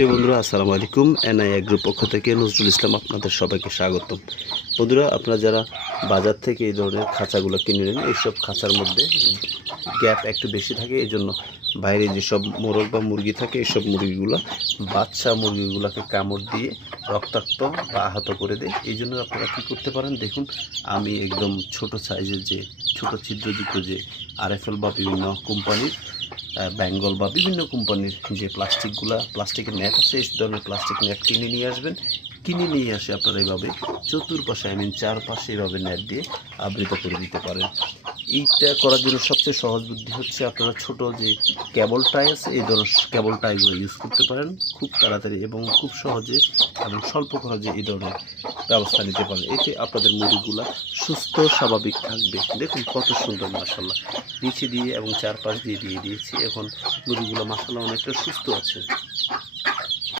প্রিয় বন্ধুরা, আসসালামু আলাইকুম। এনআই এগ্রো পক্ষ থেকে নজরুল ইসলাম আপনাদের সবাইকে স্বাগতম। বন্ধুরা, আপনারা যারা বাজার থেকে এই ধরনের খাঁচাগুলো কিনে নেন, এইসব খাঁচার মধ্যে গ্যাপ একটু বেশি থাকে। এই জন্য বাইরে যেসব মোরগ বা মুরগি থাকে, এইসব মুরগিগুলো বাচ্চা মুরগিগুলোকে কামড় দিয়ে রক্তাক্ত বা আহত করে দেয়। এই জন্য আপনারা কী করতে পারেন, দেখুন আমি একদম ছোট সাইজের যে ছোট ছিদ্রযুক্ত যে আরএফএল বা বিভিন্ন কোম্পানির বেঙ্গল বা বিভিন্ন কোম্পানির যে প্লাস্টিকের নেট আছে, এই ধরনের প্লাস্টিক নেট কিনে নিয়ে আসবেন। কিনে নিয়ে আসে আপনারা এইভাবে চতুর্পাশে চারপাশে এইভাবে নেট দিয়ে আবৃত করে দিতে পারেন। এইটা করার জন্য সবচেয়ে সহজ বুদ্ধি হচ্ছে, আপনারা ছোট যে কেবল টাই আছে, এই ধরনের কেবল টাইগুলো ইউজ করতে পারেন। খুব তাড়াতাড়ি এবং খুব সহজে এবং স্বল্প খরচে এই ধরনের ব্যবস্থা নিতে পারেন। এতে আপনাদের মুরগিগুলো সুস্থ স্বাভাবিক থাকবে। দেখুন কত সুন্দর, মাশাআল্লাহ, নিচে দিয়ে এবং চারপাশ দিয়ে দিয়েছি। এখন মুরগিগুলো মাশাআল্লাহ অনেকটা সুস্থ আছে।